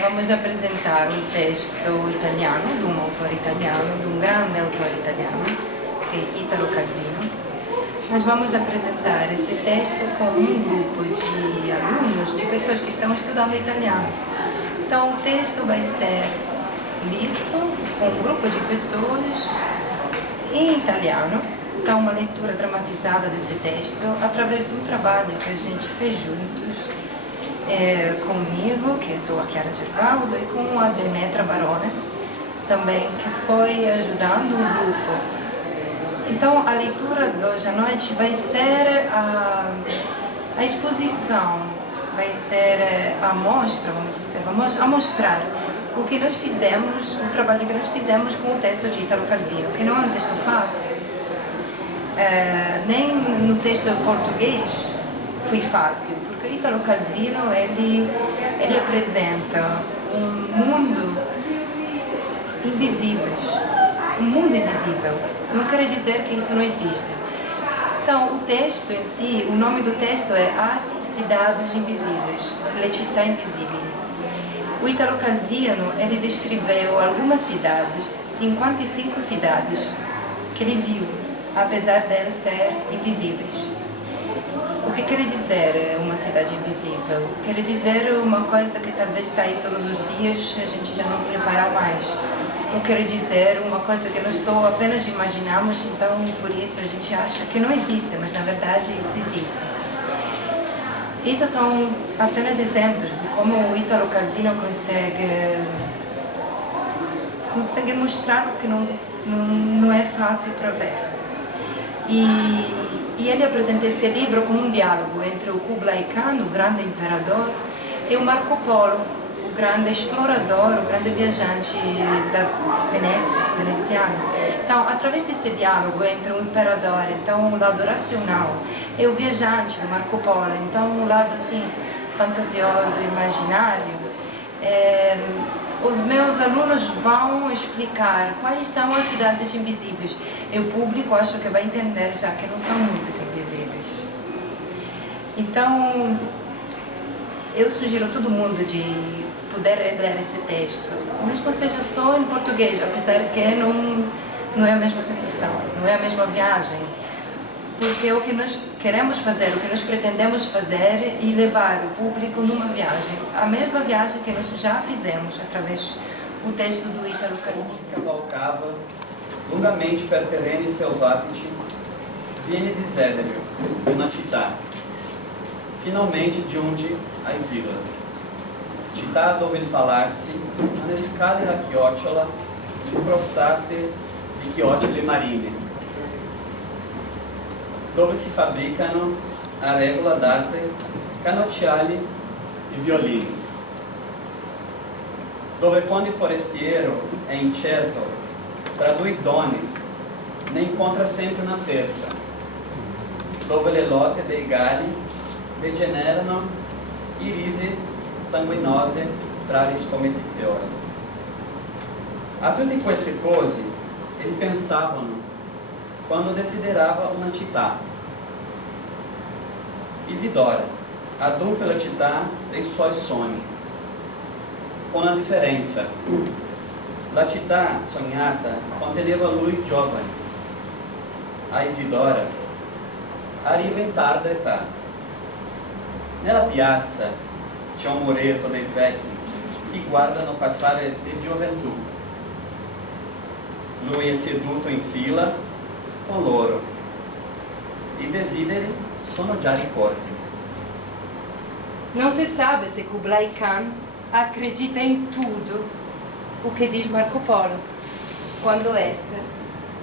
vamos apresentar um texto italiano, de um autor italiano, de um grande autor italiano, que é Italo Calvino. Nós vamos apresentar esse texto com um grupo de alunos, de pessoas que estão estudando italiano. Então, o texto vai ser lido com um grupo de pessoas em italiano. Então, uma leitura dramatizada desse texto através do trabalho que a gente fez juntos, comigo, que sou a Chiara Gerbaldo, e com a Demetra Barone, também, que foi ajudando o grupo. Então, a leitura de hoje à noite vai ser a exposição, vai ser a mostra, vamos dizer, vamos mostrar o que nós fizemos, o trabalho que nós fizemos com o texto de Italo Calvino, que não é um texto fácil, nem no texto em português foi fácil, porque Italo Calvino ele apresenta um mundo invisível, um mundo invisível. Não quer dizer que isso não existe. Então, o texto em si, o nome do texto é As Cidades Invisíveis, Le Città Invisibili. O Italo Calvino, ele descreveu algumas cidades, 55 cidades, que ele viu, apesar de elas serem invisíveis. O que quer dizer uma cidade invisível? Quer dizer uma coisa que talvez está aí todos os dias, a gente já não prepara mais. Não quer dizer uma coisa que nós só apenas imaginamos, então por isso a gente acha que não existe, mas na verdade isso existe. Esses são apenas exemplos de como o Italo Calvino consegue mostrar o que não é fácil para ver. E ele apresenta esse livro como um diálogo entre o Kublai Khan, o grande imperador, e o Marco Polo, o grande explorador, o grande viajante da Venezia, veneziano. Então, através desse diálogo entre o imperador, então o lado racional, e o viajante do Marco Polo, então o lado assim fantasioso, imaginário, os meus alunos vão explicar quais são as cidades invisíveis. E o público acho que vai entender já que não são muitos invisíveis. Então, eu sugiro a todo mundo de poder ler esse texto, mesmo que seja só em português, apesar que não é a mesma sensação, não é a mesma viagem. Porque o que nós queremos fazer, o que nós pretendemos fazer é levar o público numa viagem, a mesma viagem que nós já fizemos através do texto do Italo Calvino. Cavalcava lungamente per terreni selvatici, viene desiderio, una città, finalmente giunge a Isola, città dove i palazzi hanno scale a chiocciola incrostate di chiocciole marine, dove si fabbricano a regola d'arte canocchiali e violini, dove quando il forestiero è incerto tra due donne ne incontra sempre una terza, dove le lotte dei galli degenerano in risi sanguinose tra gli scommettitori. A tutte queste cose eles pensavam quando desiderava una città. Isidora, adunque la città dei suoi sogni, con una differenza. La città sognata conteneva lui giovane. A Isidora arriva in tarda età. Nella piazza c'è un muretto dei vecchi che guardano passare di gioventù. Lui è seduto in fila con loro. I desideri sono già ricordi. Não se sabe se Kublai Khan acredita em tudo o que diz Marco Polo, quando este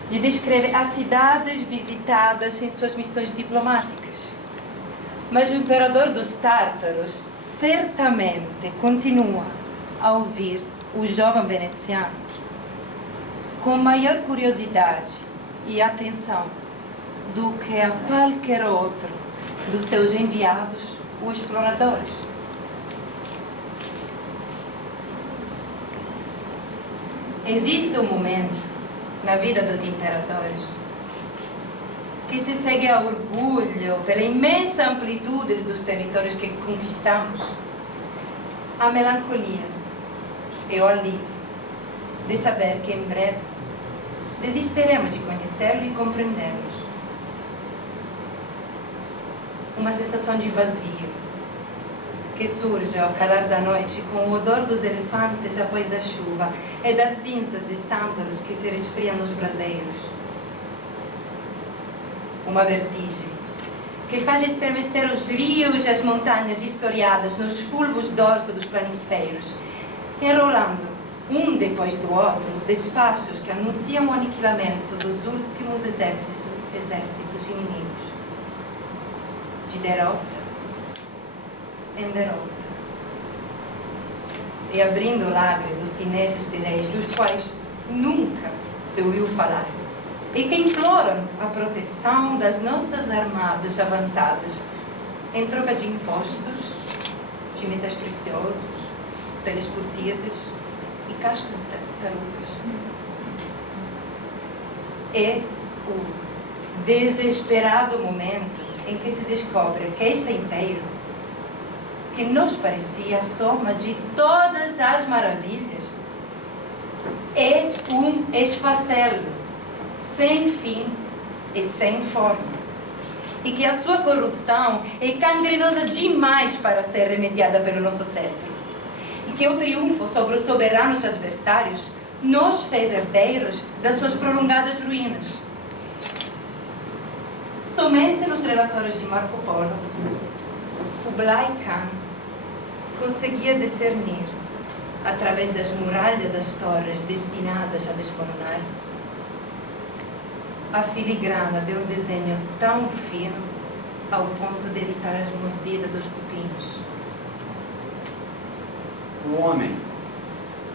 lhe descreve as cidades visitadas em suas missões diplomáticas. Mas o imperador dos tártaros certamente continua a ouvir o jovem veneziano com maior curiosidade e atenção do que a qualquer outro dos seus enviados ou exploradores. Existe um momento na vida dos imperadores que se segue ao orgulho pela imensa amplitude dos territórios que conquistamos, a melancolia, e o alívio de saber que em breve desistiremos de conhecê-lo e compreendê-lo. Uma sensação de vazio que surge ao calar da noite com o odor dos elefantes após a chuva e das cinzas de sândalos que se resfriam nos braseiros. Uma vertigem que faz estremecer os rios e as montanhas historiadas nos fulvos dorso dos planisférios, enrolando, um depois do outro, os despachos que anunciam o aniquilamento dos últimos exércitos inimigos. De derrota em derrota. E abrindo o lagre dos sinetes de reis, dos quais nunca se ouviu falar, e que imploram a proteção das nossas armadas avançadas, em troca de impostos, de metais preciosos, peles curtidas e cascos de tartarugas. É o desesperado momento em que se descobre que este império, que nos parecia a soma de todas as maravilhas, é um esfacelo, sem fim e sem forma, e que a sua corrupção é gangrenosa demais para ser remediada pelo nosso cetro, e que o triunfo sobre os soberanos adversários nos fez herdeiros das suas prolongadas ruínas. Somente nos relatórios de Marco Polo, Kublai Khan conseguia discernir, através das muralhas das torres destinadas a desmoronar, a filigrana de um desenho tão fino ao ponto de evitar as mordidas dos cupins. O homem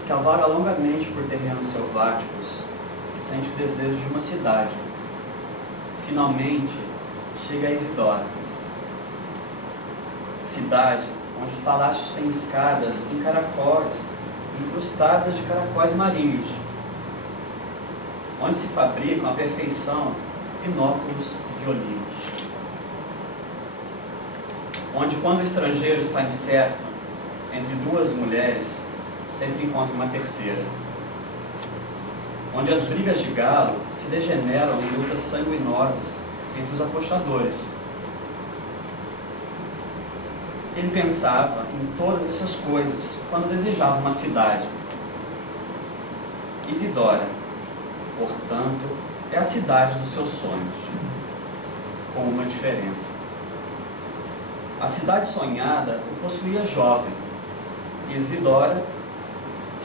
que cavalga longamente por terrenos selváticos sente o desejo de uma cidade. Finalmente chega a Isidora, cidade onde os palácios têm escadas em caracóis, incrustadas de caracóis marinhos, onde se fabricam à perfeição binóculos e violinos, onde, quando o estrangeiro está incerto entre duas mulheres, sempre encontra uma terceira, onde as brigas de galo se degeneram em lutas sanguinosas entre os apostadores. Ele pensava em todas essas coisas quando desejava uma cidade. Isidora, portanto, é a cidade dos seus sonhos, com uma diferença. A cidade sonhada o possuía jovem, e Isidora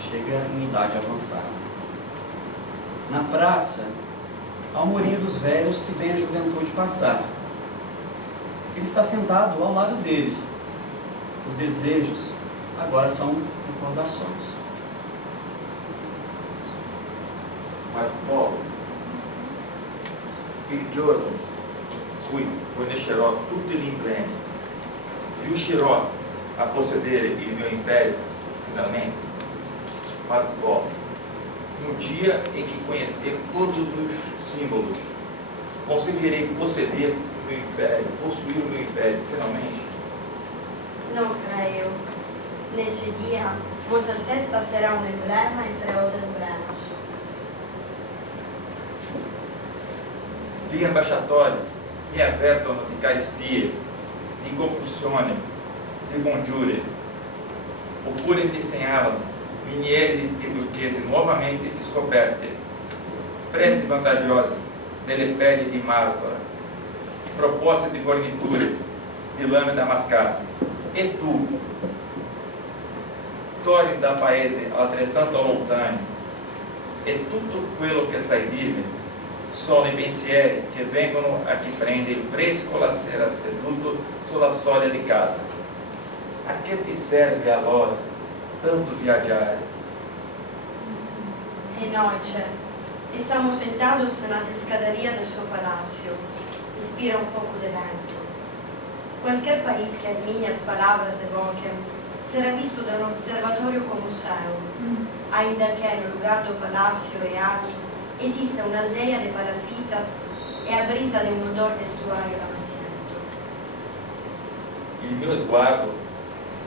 chega em idade avançada. Na praça, há um murinho dos velhos que vem a juventude passar. Ele está sentado ao lado deles. Os desejos agora são recordações. Marco Polo, il giorno in cui conoscerò tutti gli impreni, riuscirò a possedere il mio império finalmente. Marco Polo, no dia em que conhecer todos os símbolos, conseguirei possuir o meu império finalmente? Não creio. Nesse dia, Vossa Alteza será um emblema entre os emblemas. Gli ambasciatori mi avvertono di carestie, di compulsione, di congiure, oppure mi segnalano miniere di turchese nuovamente scoperte, prezzi vantaggiosi delle pelli di martora, proposte di forniture di lame damascate. E tu, torni da paese altrettanto lontani, e tutto quello che sai dirmi sono i pensieri che vengono a chi prende il fresco la sera seduto sulla soglia di casa. A che ti serve allora tanto viaggiare? É noite. Estamos sentados na escadaria do seu palácio. Inspira um pouco de vento. Qualquer país que as minhas palavras evoquem será visto da um observatório como o céu, ainda que no lugar do palácio e alto exista uma aldeia de palafitas e a brisa de um odor de estuário amaciento. Il mio sguardo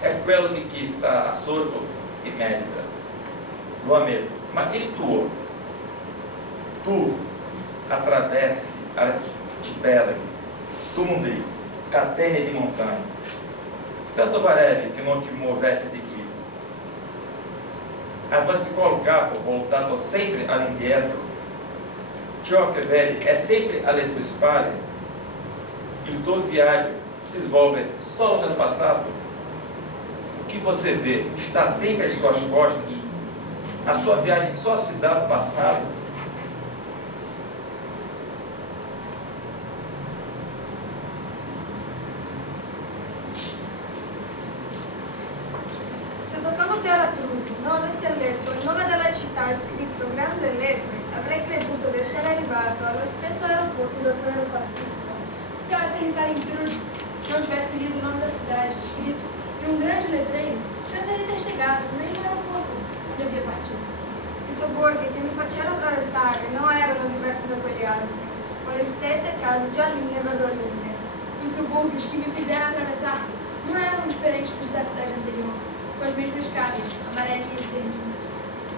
è quello di chi sta assorto e medita, lo ammetto, ma il tuo, tu attraversi arcipelaghi, tundri, catene di montanhe, tanto farebbe che non ti muovessi di qui. Avanzi col capo voltato sempre all'indietro, ciò che vedi è sempre alle tue spalle, il tuo viaggio si svolve solo nel passato, o que você vê está sempre às suas costas, a sua viagem só se dá no passado. Se Dottorno Teratrucchi non avesse letto il nome della città scritto a grandi lettere, avrei creduto di essere arrivato allo stesso aeroporto da cui ero partito. Se ao aterrissar em Trud não tivesse lido o nome da cidade escrito em um grande letreiro, pensaria ter chegado no mesmo aeroporto onde havia partido. I sobborghi che mi facevano attraversare non erano diversi da quegli altri, con le stesse case gialline e verdoline. Os subúrbios que me fizeram atravessar não eram diferentes dos da cidade anterior, com as mesmas casas, amarelinhas e verdinhas.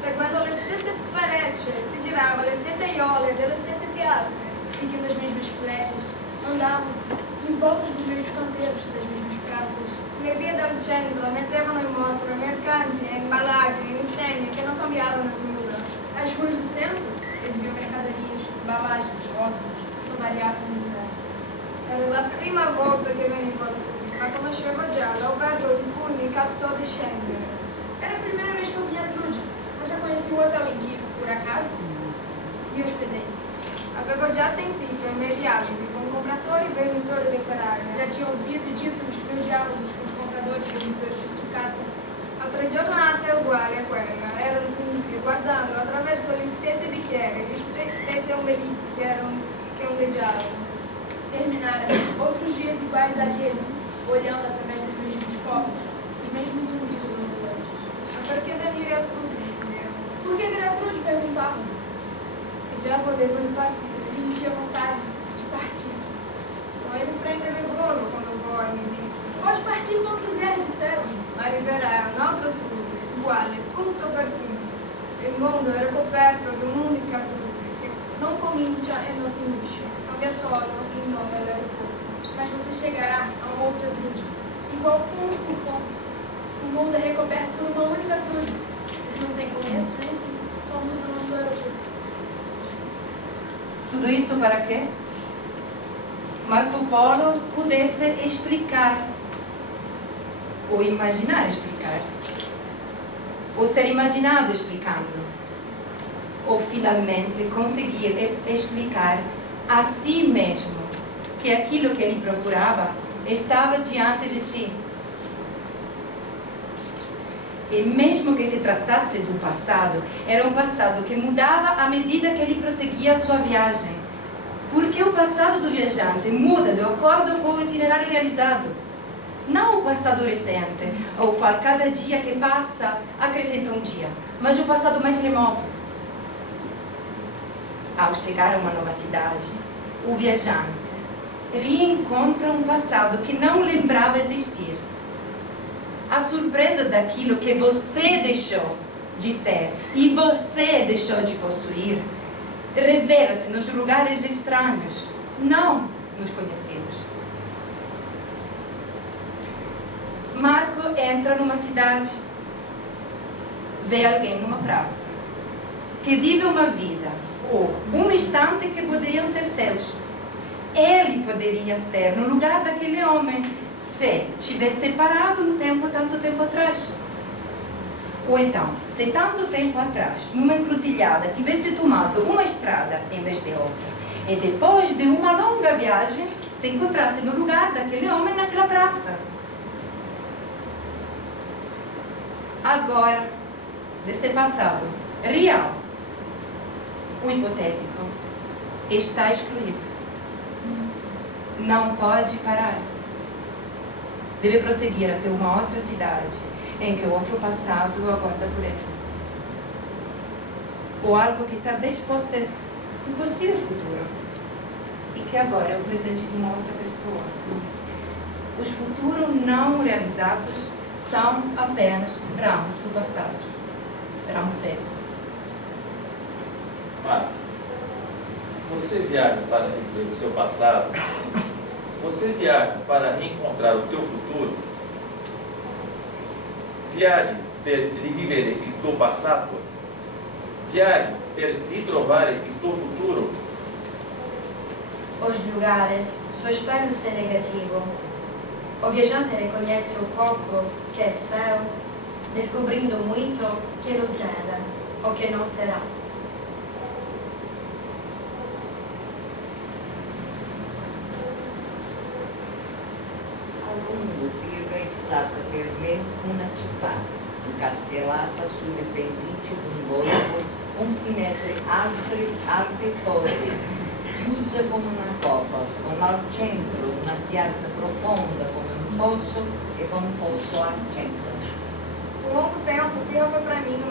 Seguendo le stesse frecce, si girava le stesse aiole delle stesse piazze. Seguindo as mesmas flechas, andavam-se em volta dos mesmos canteiros, das mesmas praças. Le vie del centro mettevano in mostra mercanti e imballaggi e insegni che non cambiavano nulla. As ruas do centro exibiam mercadorias, embalagens, rótulos, não variavam em lugar. Era la prima volta che venivo a Trudi, ma conoscevo già l'albergo in cui mi capitò di scendere. Era a primeira vez que eu vinha a Trud, mas já conheci o hotel em que, por acaso, me hospedei. Avevo già sentito i miei dialoghi con compratori e venditori di Ferrari. Já tinha ouvido e dito os meus diálogos com os compradores e vendedores de sucata. Altre giornate uguali a quella erano finite guardando attraverso gli stessi bicchieri, gli stessi ombelichi che ondeggiavano. Terminaram outros dias iguais àquele, olhando através dos mesmos copos, os mesmos zumbidos ambulantes. Ma perché venire a Trudi? Chiedevo. Por que vir a Trud? Perguntavam. E già volevo ripartire. Sentia vontade de partir. Puoi riprendere il volo quando vuoi, mi disse. Pode partir quando quiser, disseram. Ma arriverà un altro Trudi, uguale, punto per punto. Il mondo era coperto di un'unica Trudi che non comincia e non finisce, cambia solo il nome dell'aeroporto. Mas você chegará a uma outra Trud, igual ponto por ponto. O mundo é recoberto por uma única Trud. Não tem começo nem fim, só muda o nome do aeroporto. Tudo isso para quê? Marco Polo pudesse explicar, ou imaginar explicar, ou ser imaginado explicando, ou finalmente conseguir explicar a si mesmo que aquilo que ele procurava estava diante de si. E mesmo que se tratasse do passado, era um passado que mudava à medida que ele prosseguia a sua viagem. Porque o passado do viajante muda de acordo com o itinerário realizado. Não o passado recente, ao qual cada dia que passa acrescenta um dia, mas o passado mais remoto. Ao chegar a uma nova cidade, o viajante reencontra um passado que não lembrava existir. A surpresa daquilo que você deixou de ser e você deixou de possuir revela-se nos lugares estranhos, não nos conhecidos. Marco entra numa cidade, vê alguém numa praça, que vive uma vida, ou um instante que poderiam ser seus. Ele poderia ser no lugar daquele homem, se tivesse parado no tempo, tanto tempo atrás. Ou então, se tanto tempo atrás, numa encruzilhada, tivesse tomado uma estrada em vez de outra, e depois de uma longa viagem, se encontrasse no lugar daquele homem naquela praça. Agora, desse passado real, o hipotético está excluído. Não pode parar. Deve prosseguir até uma outra cidade, em que o outro passado aguarda por ele. Ou algo que talvez fosse um possível futuro, e que agora é o presente de uma outra pessoa. Os futuros não realizados são apenas ramos do passado, ramos secos. Marta, você viaja para reviver o seu passado? Você viaja para reencontrar o teu futuro? Viaje per rivivere il tuo passato? Viaje per ritrovare il tuo futuro? Os lugares, su espelho ser negativo. O viajante reconhece o pouco que é seu, descobrindo muito que não teve ou que não terá. A lungo Pirra è stata per me una città, incastellata sulle pendici d'un golfo, con finestre alte e torri, chiuse come una coppa, con al centro una piazza profonda come un pozzo e con un pozzo al centro. Por longo tempo, Pirra foi para mim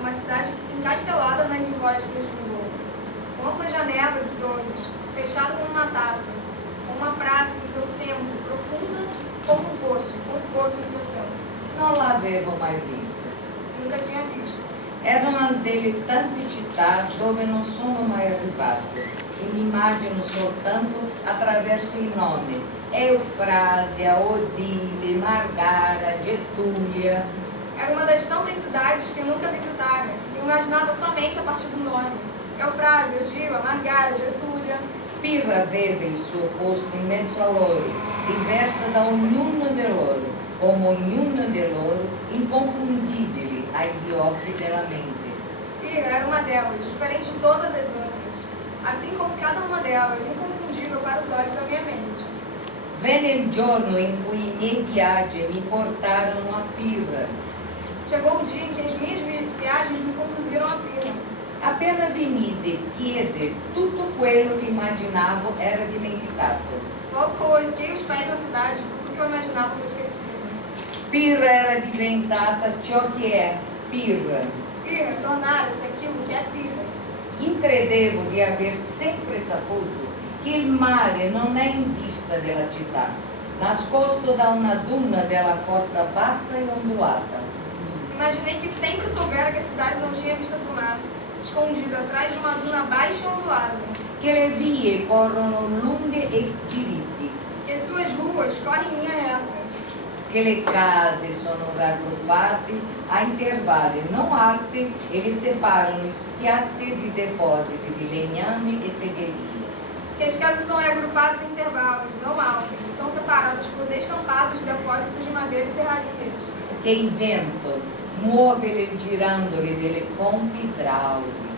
uma cidade encastelada nas encostas do morro, com amplas janelas e torres, fechada como uma taça, com uma praça em seu centro, profunda como um poço em seu centro. Non l'avevo mai vista. Nunca tinha visto. Era una delle tante città dove non sono mai arrivato e mi immagino soltanto attraverso i nomi: Eufrasia, Odile, Margara, Getúlia. Era uma das tantas cidades que eu nunca visitara e imaginava somente a partir do nome. Eufrásia, Odila, Margara, Getúlia. Pirra aveva il suo posto in mezzo a loro, diversa da ognuna di loro, come ognuna di loro inconfondibili agli occhi della mente. Pirra era uma delas, diferente de todas as outras, assim como cada uma delas, inconfundível para os olhos da minha mente. Venne il giorno in cui i miei viaggi mi portarono a Pirra. Chegou o dia em que as minhas viagens me conduziram a Pirra. Appena venisi piede, tutto quello che immaginavo era dimenticato. Logo coloquei os pés na cidade, tudo que eu imaginava foi esquecido. Pirra era diventata ciò che è Pirra. Pirra tornara-se aquilo que é Pirra. Credevo di aver sempre saputo che il mare non è in vista della città, nascosto da una duna della costa bassa e ondulata. Imaginei que sempre soubera que a cidade não tinha vista do mar, escondido atrás de uma duna baixa e ondulada. Che le vie corrono lunghe e stiriti, Que suas ruas correm em linha reta. che le case sono raggruppate a intervalli non alti e li separano spiazzi di depositi di legname e segherie. Que as casas são agrupadas em intervalos, não altos, e são separadas por descampados de depósitos de madeira e serrarias. Che il vento muove girandoli delle pompe idrauliche.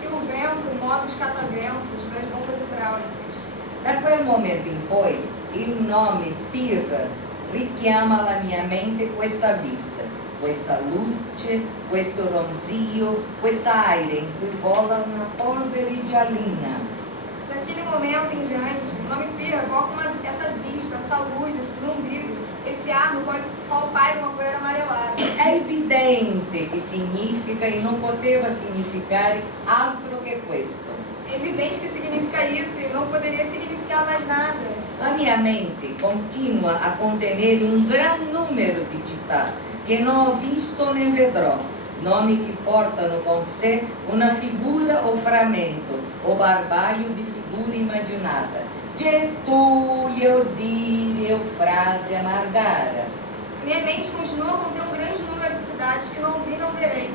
Que o vento move os cataventos das bombas hidráulicas. Da quel momento in poi il nome Pirra richiama alla mia mente questa vista, questa luce, questo ronzio, questa aria in cui vola una polvere giallina. Daquele momento em diante, o nome Pirra evoca essa vista, essa luz, esse zumbido, esse ar no qual paira uma poeira amarelada. È evidente che significa e non poteva significare altro che questo. É evidente que significa isso e não poderia significar mais nada. La mia mente continua a contenere un gran numero di città che non ho visto né vedrò, nomi che portano con sé una figura o frammento o barbaglio di figure immaginate. Getúlia, Odile, Eufrásia, Margara. Minha mente continua a conter um grande número de cidades que não vi e não verei.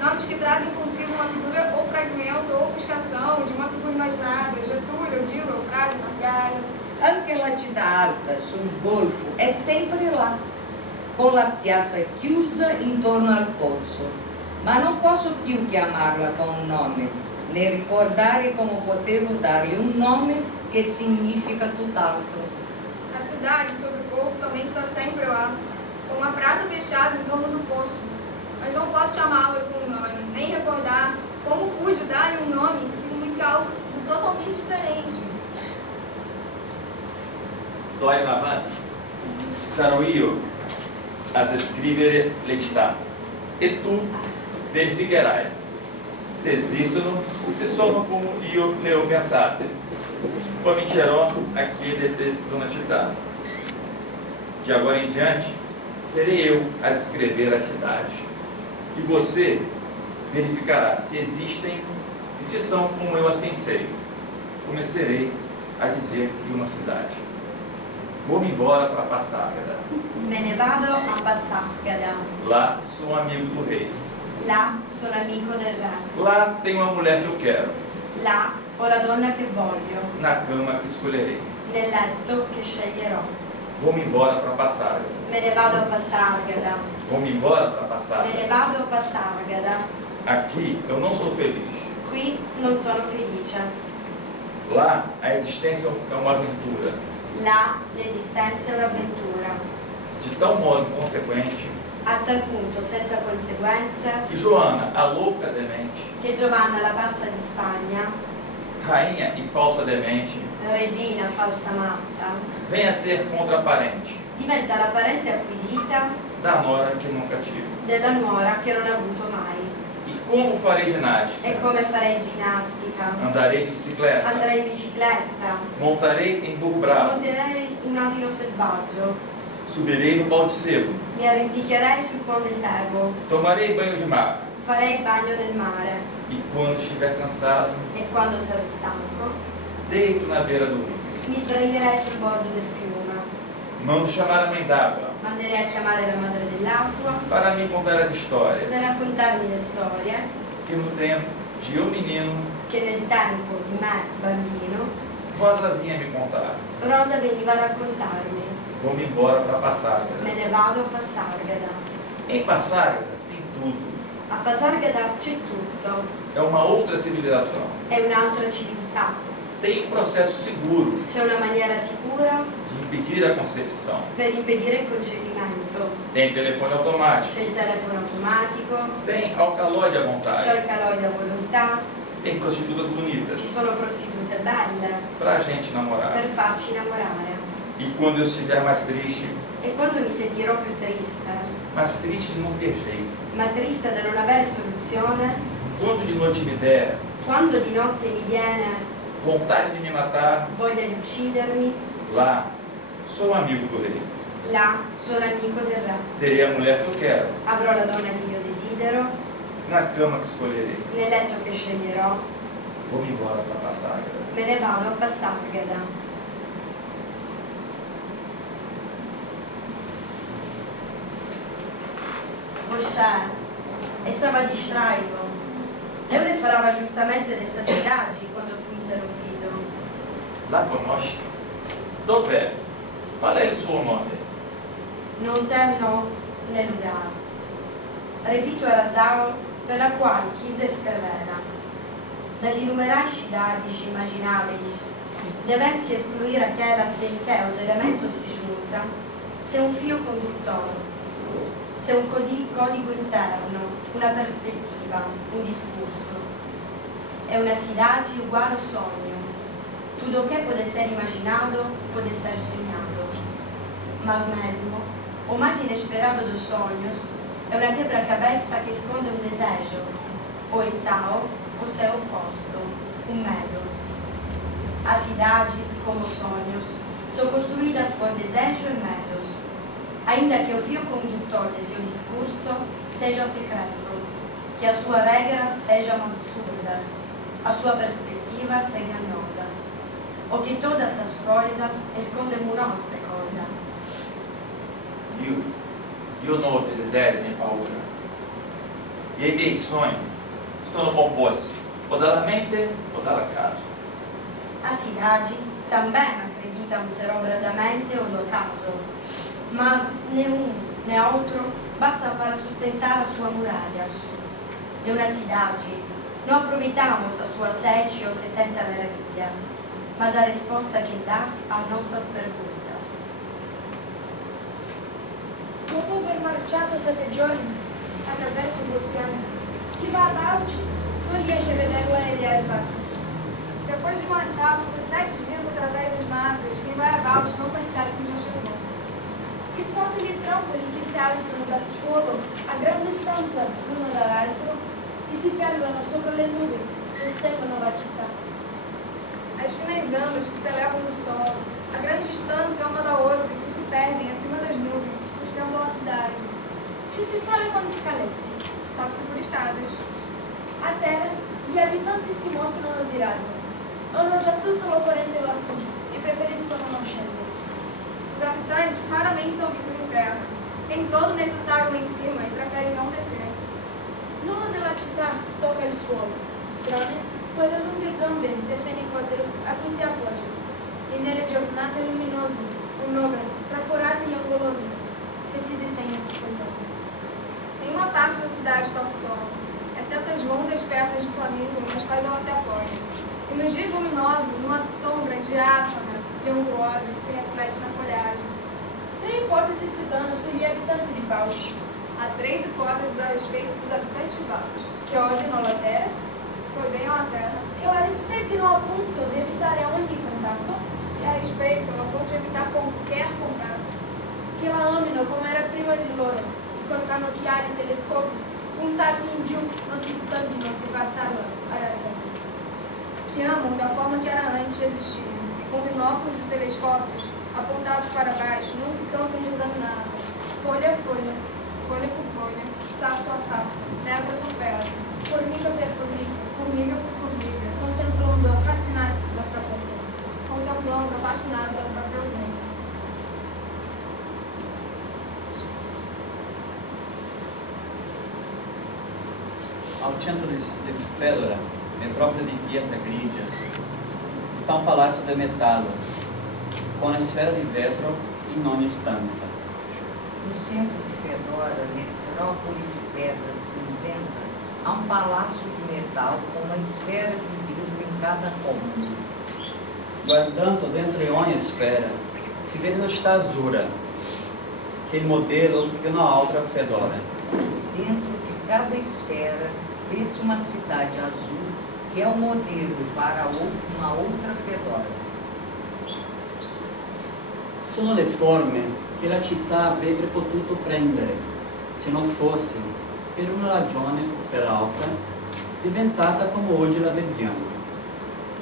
Nomes que trazem consigo uma figura ou fragmento ou ofuscação de uma figura imaginada. Getúlio, Odile, Eufrásia, Margara. Anche la città alta sul golfo è sempre là, con la piazza chiusa intorno al pozzo, ma non posso più chiamarla con un nome, né ricordare come potevo darle un nome che significa tutt'altro. A cidade sobre o golfo também está sempre lá, com uma praça fechada em torno do poço. Mas não posso chamá-la com um nome, nem recordar como pude dar-lhe um nome que significa algo totalmente diferente. Doimavant, sarò io a descrivere le città e tu verificherai se esistono e se sono come io le ho pensate. Comincerò a chiederti una città. De agora em diante, serei eu a descrever a cidade. E você verificará se existem E se são como eu as pensei, começarei a dizer de uma cidade: vou-me embora para Passárgada. Me ne vado a Passárgada. Lá sou amigo do rei. Là sono amico del re. Lá tenho a mulher que eu quero. Là ho la donna che voglio. Na cama que escolherei. Nel letto che sceglierò. Vou-me embora para Passárgada. Me ne vado a Passárgada. Vou-me embora para Me Passárgada. ne vado a Passárgada. Aqui eu não sou feliz. Qui non sono felice. Lá a existência é uma aventura. Là l'esistenza è un'avventura. De tal modo consequente A tal punto senza conseguenze que Joana, a louca demente, che Giovanna la pazza di Spagna, rainha e falsa demente, regina falsa matta, vem a ser contraparente diventa la parente acquisita da nora que nunca tive. della nuora che non ha avuto mai. E como farei ginástica? E come farei ginnastica? Andarei de bicicleta, Andrei in bicicletta, montarei em burro bravo, monterei un asino selvaggio, subirei no pau de sebo, mi arrampiccherei sul ponte Sebo, tomarei banho de mar farei il bagno nel mare e quando estiver cansado, e quando sarò stanco deito na beira do rio. mi sdraierei sul bordo del fiume. Mando chamar a mãe d'água Manderei a chiamare la madre dell'acqua para me contar as histórias per raccontarmi le storie que no tempo de eu menino, che nel tempo di me, bambino, Rosa vinha me contar. Rosa veniva a raccontarmi. Vou-me embora para Passárgada. Me ne vado a Passárgada. Em Passárgada tem tudo. A Passárgada c'è tutto, É uma outra civilização. è un'altra civiltà. Tem um processo seguro C'è una maniera sicura de impedir a concepção. per impedire il concepimento. Tem telefone automático. C'è il telefono automatico, Tem alcaloide à c'è vontade. il caloide a volontà, Tem prostitutas bonitas ci sono prostitute belle pra gente namorar. per farci innamorare. E quando eu estiver mais triste, E quando mi sentirò più triste, mais triste de não ter jeito, ma triste da non avere soluzione, quando de noite me der quando di notte mi viene vontade de me matar, voglia di uccidermi, lá sou amigo do rei. là sono amico del re. Terei a mulher que eu quero, Avrò la donna che io desidero, na cama que escolherei. nel letto che sceglierò, Vou-me embora para Passárgada. me ne vado a Passárgada. Mosè, e stava distraído. Eu le falava giustamente dessa cidade quando fui interrompido. Lá conosco. Dov'è? Qual è il suo nome? Non terno nel lugar. Repito a razão pela qual quis descrevera. Das inumerais cidades imagináveis, devem-se excluir aquela sem que os elementos se juntam, sem um fio condutor, sem um código interno, uma perspectiva, um discurso. É uma cidade igual ao sonho. Tudo o que pode ser imaginado pode ser sonhado. Mas mesmo, o mais inesperado dos sonhos é uma quebra-cabeça que esconde um desejo, ou então o seu oposto, um medo. As cidades, como sonhos, são construídas por desejo e medos, ainda que o fio condutor de seu discurso seja secreto, que as suas regras sejam absurdas, a sua perspectiva seja enganosas, ou que todas as coisas escondem uma outra coisa. Io non ho desiderio né paura. E i miei sogni sono composti o dalla mente o dall'acaso. As cidades também acreditam ser obra da mente ou do acaso, mas nenhum nem outro basta para sustentar as suas muralhas. De uma cidade, não aproveitamos as suas 7 ou 70 maravilhas, mas a resposta que dá às nossas perguntas. Dopo aver marciato 7 giorni attraverso il boscone, chi va a Balti non riesce a vedere l'aereo arrivato. Depois de marchar por 7 dias através das matas, quem vai a Baltos não percebe que já chegou. E sotto i trampoli che si alzano dal suolo a gran distanza l'uno dall'altro e si perdono sopra le nuvoli, sostengono la città. As finas andas que se elevam do solo, a grande distância uma da outra e que se perdem acima das nuvens, sustentam a cidade. Ci si sale con scalette. Sobe-se por escadas. A terra Gli abitanti si mostrano di rabbia. Hanno già tutto l'occorrente lassù e preferiscono non scendere. Os habitantes raramente são vistos em terra. Tem todo o necessário lá em cima e preferem não descer. Nulla della città tocca il suolo, tranne quelle lunghe gambe del fenicottero a cui si appoggia, e nelle giornate luminose un'ombra traforata e angolosa che si disegna sul campo. Nenhuma parte da cidade toca o solo, exceto as longas pernas de flamingo nas quais ela se apoia. E nos dias luminosos, uma sombra diáfana e angulosa que se reflete na folhagem. 3 ipotesi si danno sugli abitanti di Bausch, Há 3 hipóteses a respeito dos habitantes de Bausch, che odiano la terra, que odeiam a terra che la rispettino a punto di evitare ogni contatto, e a respeitam a ponto de evitar qualquer contato, che la amino come era prima di loro e con cannocchiali e telescopi puntarli in giù non si stancano di passarla alla sempre. que amam da forma que era antes de existir, e com binóculos e telescópios apontados para baixo não se cansam de examinar, Foglia a foglia, folha por folha, sasso a sasso, pedra por pedra, formica per formica, formiga por formiga, contemplando fascinati la propria essenza. contemplando, fascinados pela própria ausência. Al centro di Fedora, metrópole di pietra grigia, sta un palazzo di metallo, con una sfera di vetro in ogni stanza. No centro de Fedora, metrópole de pedra cinzenta, há um palácio de metal com uma esfera de vidro em cada cômodo. Guardando dentro ogni sfera, si vede una stazura, che è il modello di un'altra Fedora. Dentro de cada esfera, vê-se uma cidade azul, que é o modelo para uma outra Fedora. Sono le forme che la città avrebbe potuto prendere se non fosse, per una ragione o per l'altra, diventata come oggi la vediamo.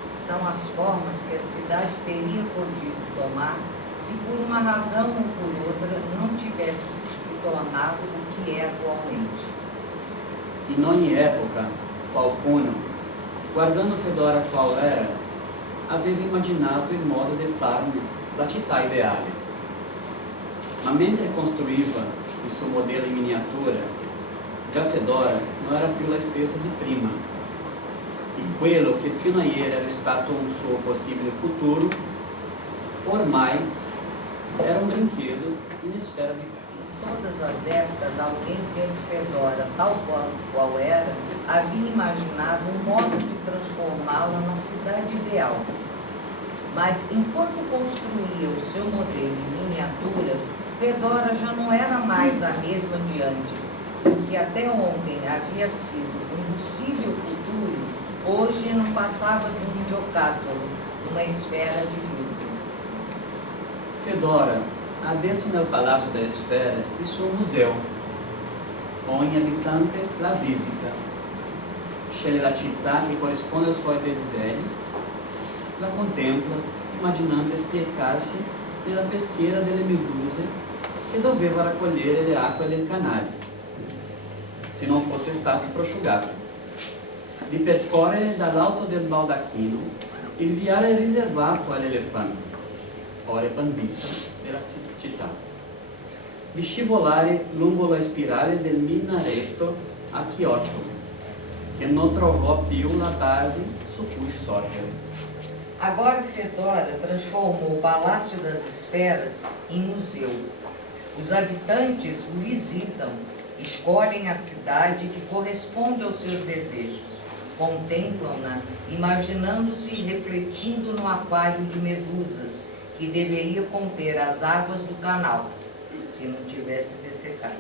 São as formas que a cidade teria podido tomar se por uma razão ou por outra não tivesse se tornado o que é atualmente. In ogni epoca, qualcuno, guardando Fedora qual era, aveva immaginato il modo di farne la città ideale. Ma mentre costruiva il suo modello in miniatura, già Fedora non era più la stessa di prima. E quello che fino a ieri era stato un suo possibile futuro, ormai era un brinquedo in sfera di ferro. Em todas as épocas, alguém vendo Fedora tal qual era, havia imaginado um modo de transformá-la na cidade ideal. Mas, enquanto construía o seu modelo em miniatura, Fedora já não era mais a mesma de antes. O que até ontem havia sido um possível futuro, hoje não passava de um giocattolo, uma esfera de vidro. Fedora, adesso nel Palazzo delle Sfere, il suo museo. Ogni abitante la visita. Sceglie la città che corrisponde ai suoi desideri, la contempla, immaginando spiegarsi nella peschiera delle meduse che doveva raccogliere le acque del canale, se non fosse stato prosciugato. Di percorrere dall'alto del baldacchino il viale riservato agli elefanti, ora bandito della città, di scivolare lungo la spirale del minareto a chiocciola, che non trovò più la base su cui sorgere. Agora Fedora transformou o Palácio das Esferas em museu. Os habitantes o visitam, escolhem a cidade que corresponde aos seus desejos, contemplam-na, imaginando-se refletindo no aquário de medusas, que deveria conter as águas do canal, se não tivesse dessecado.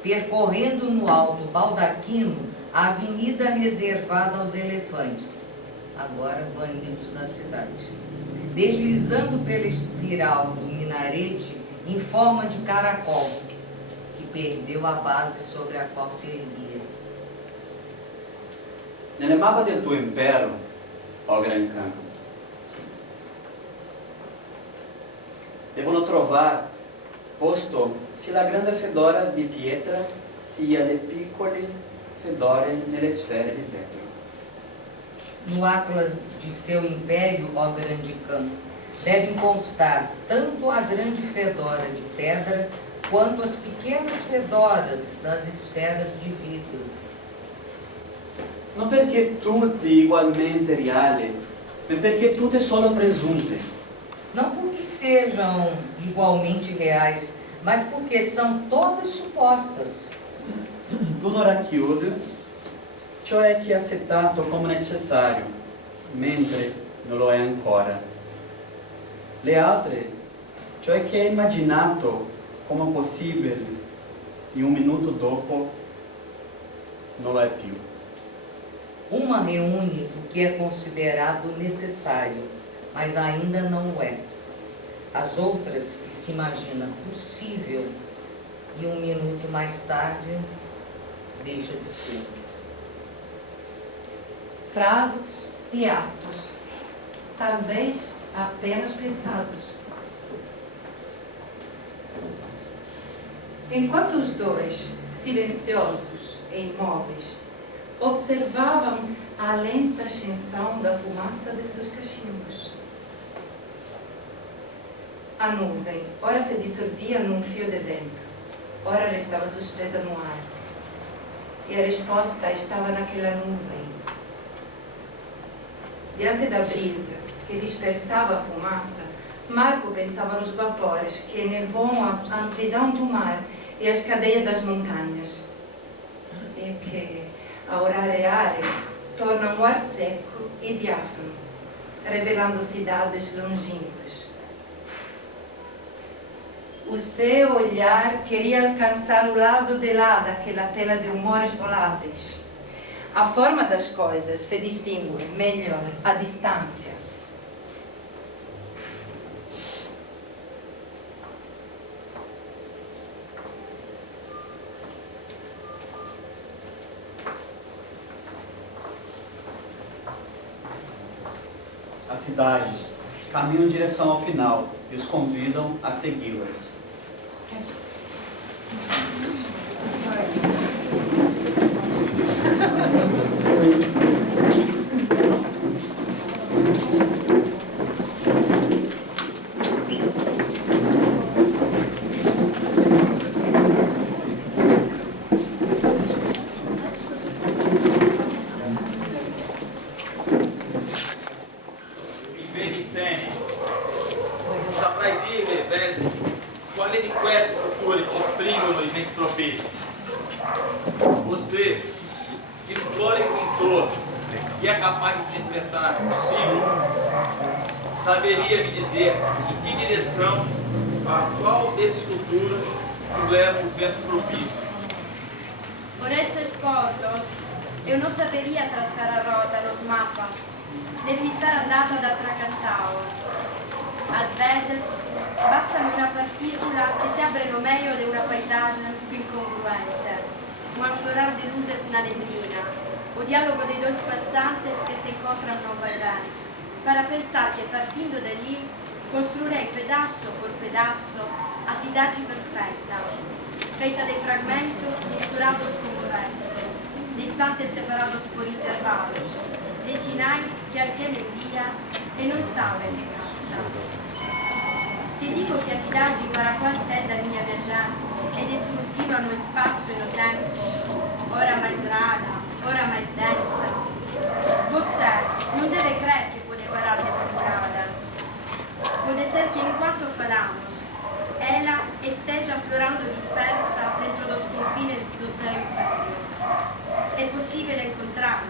Percorrendo no alto baldaquino a avenida reservada aos elefantes, agora banidos da cidade. Deslizando pela espiral do minarete em forma de caracol, que perdeu a base sobre a qual se erguia. Nel mappa del tuo impero, ó Gran Khan, devono trovar posto sia la grande Fedora di pietra sia le piccole Fedore nelle sfere di vetro. no atlas de seu império, ó grande Khan, devem constar tanto a grande fedora de pedra quanto as pequenas fedoras das esferas de vidro. Non perché tutte igualmente reali, ma perché tutte sono presunte. Não porque sejam igualmente reais, mas porque são todas supostas. L'uno racchiude ciò è che è accettato come necessario, mentre non lo è ancora. Le altre, cioè che è immaginato come possibile e un minuto dopo non lo è più. Uma reúne o que é considerado necessário, mas ainda não o é. As outras que se imagina possível e um minuto mais tarde deixa de ser. Frases e atos, talvez apenas pensados. Enquanto os dois, silenciosos e imóveis, observavam a lenta ascensão da fumaça de seus cachimbos. A nuvem, ora se dissolvia num fio de vento, ora restava suspesa no ar. E a resposta estava naquela nuvem. Diante da brisa que dispersava a fumaça, Marco pensava nos vapores que nevoam a amplidão do mar e as cadeias das montanhas, e que, ao rarearem, tornam o ar seco e diáfano, revelando cidades longínquas. O seu olhar queria alcançar o lado de lá daquela tela de humores voláteis. A forma das coisas se distingue melhor à distância. As cidades caminham em direção ao final e os convidam a segui-las. Saprai dire, versi, quale di queste culture ti esprimono i venti propícios? Você, que explora o entorno e é capaz de interpretar o símbolo, saberia me dizer em que direção, a qual desses futuros nos levam os ventos propícios? Por esses pontos, eu não saberia traçar a rota nos mapas, nem fixar a data da atracação. Às vezes, basta-me uma partícula que se abre no meio de uma paisagem incongruente, um aflorar de luzes na neblina, o diálogo de dois passantes que se encontram no vai-vem, para pensar que, partindo dali, construirei pedaço por pedaço a cidade perfeita, feita de fragmentos misturados com o resto, distantes separados por intervalos, de sinais que alguém envia e não sabe que capta. Se dico que a cidade para a qual tende a minha viagem é disruptiva no espaço e no tempo, ora mais rara, ora mais densa, você não deve crer que pode parar de procurá-la. Pode ser que enquanto falamos, ela esteja aflorando dispersa dentro dos confines do seu império. É possível encontrá-la,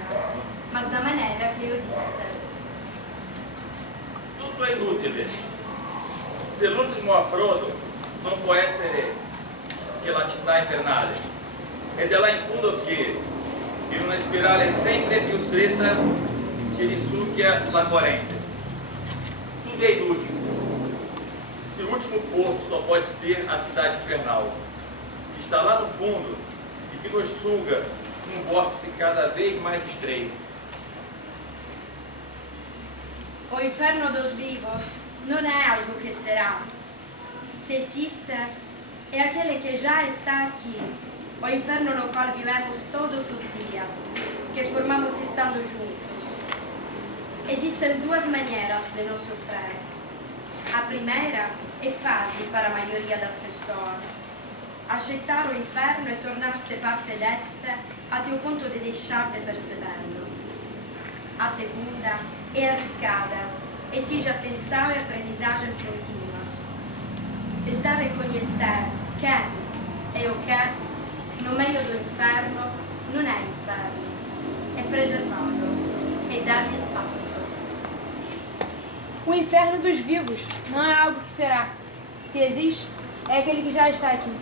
mas da maneira que eu disse. Tutto è inutile. Se l'ultimo approdo non può essere che la città infernale, ed è là in fondo che, in una spirale sempre più stretta, ci risucchia la corrente. Tudo é inútil. Se o último porto só pode ser a cidade infernal, que está lá no fundo e que nos suga num vórtice cada vez mais estreito. O inferno dos vivos não é algo que será. Se existe, é aquele que já está aqui, o inferno no qual vivemos todos os dias, que formamos estando juntos. Existem duas maneiras de nos sofrer. A primeira é fácil para a maioria das pessoas. Aceitar o inferno e tornar-se parte deste até o ponto de deixar de percebê-lo. A segunda é arriscada, exige atenção e aprendizagem contínuas. Tentar reconhecer quem e o que no meio do inferno não é inferno, é preservá-lo e dar-lhe espaço. O inferno dos vivos não é algo que será. Se existe, é aquele que já está aqui.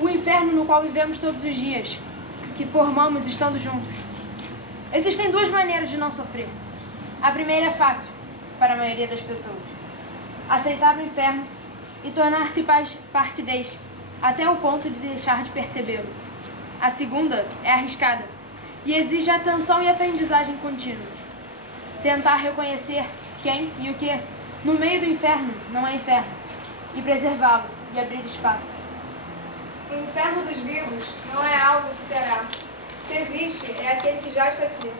O inferno no qual vivemos todos os dias, que formamos estando juntos. Existem duas maneiras de não sofrer. A primeira é fácil, para a maioria das pessoas. Aceitar o inferno e tornar-se parte deste, até o ponto de deixar de percebê-lo. A segunda é arriscada e exige atenção e aprendizagem contínua. Tentar reconhecer quem e o que no meio do inferno não é inferno, e preservá-lo e abrir espaço. O inferno dos vivos não é algo que será. Se existe, é aquele que já está aqui.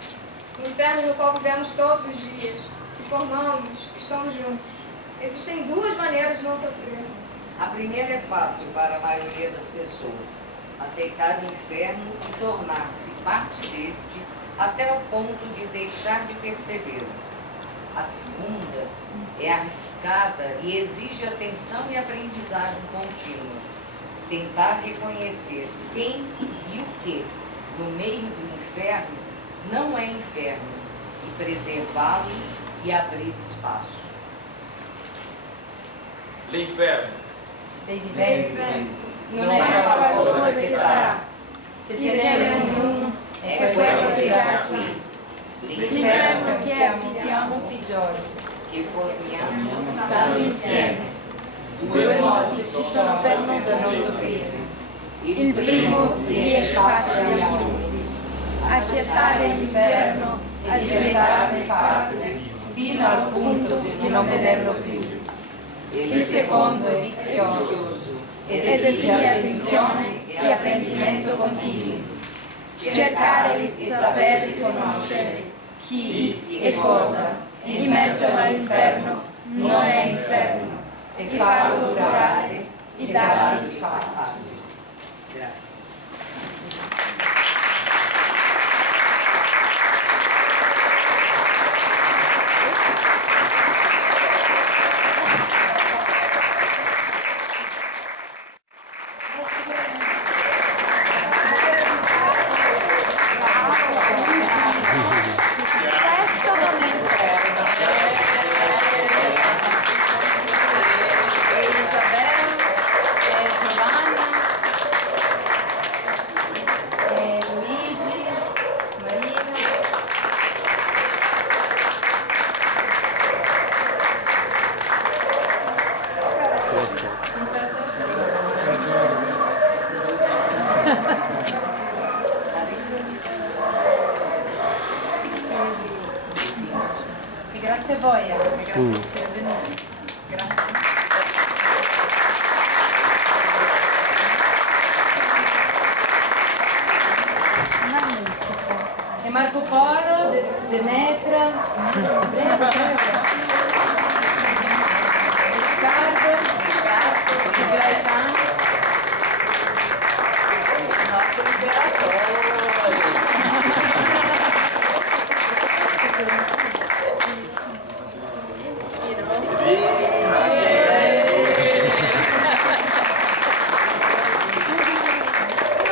O inferno no qual vivemos todos os dias, que formamos, estamos juntos. Existem duas maneiras de não sofrer. A primeira é fácil para a maioria das pessoas. Aceitar o inferno e tornar-se parte deste até o ponto de deixar de percebê-lo. A segunda é arriscada e exige atenção e aprendizagem contínua. Tentar reconhecer quem e o que no meio do inferno não é inferno e preservá-lo e abrir espaço. L'inferno non è qualcosa che sarà. Se c'è uno, è quello che è già qui. L'inferno che abitiamo tutti i giorni, che formiamo stando insieme. Due modi ci sono per non soffrire. Il primo riesce facilmente. Accettare l'inferno e diventarne parte fino al punto di non vederlo più. Il secondo è rischioso ed esige attenzione e apprendimento continuo. Cercare di saper riconoscere chi e cosa in mezzo all'inferno non è inferno e farlo durare e dargli spazio. Grazie. Grazie a voi, grazie per essere venuti. Grazie. E Marco Polo, Demetra, Riccardo, Gaetano, Il nostro imperatore.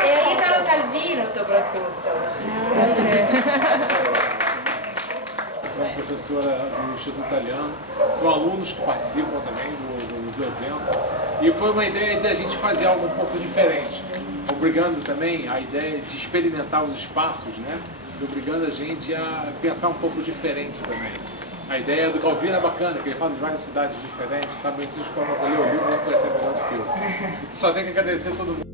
E Italo Calvino soprattutto. É uma professora do Instituto Italiano, são alunos que participam também do evento, e foi uma ideia da gente fazer algo um pouco diferente, obrigando também a ideia de experimentar os espaços, né? E obrigando a gente a pensar um pouco diferente também. A ideia do Calvino é bacana, que ele fala de várias cidades diferentes, tá? Mas se para ler o livro, vão conhecer melhor do que eu. Só tem que agradecer a todo mundo.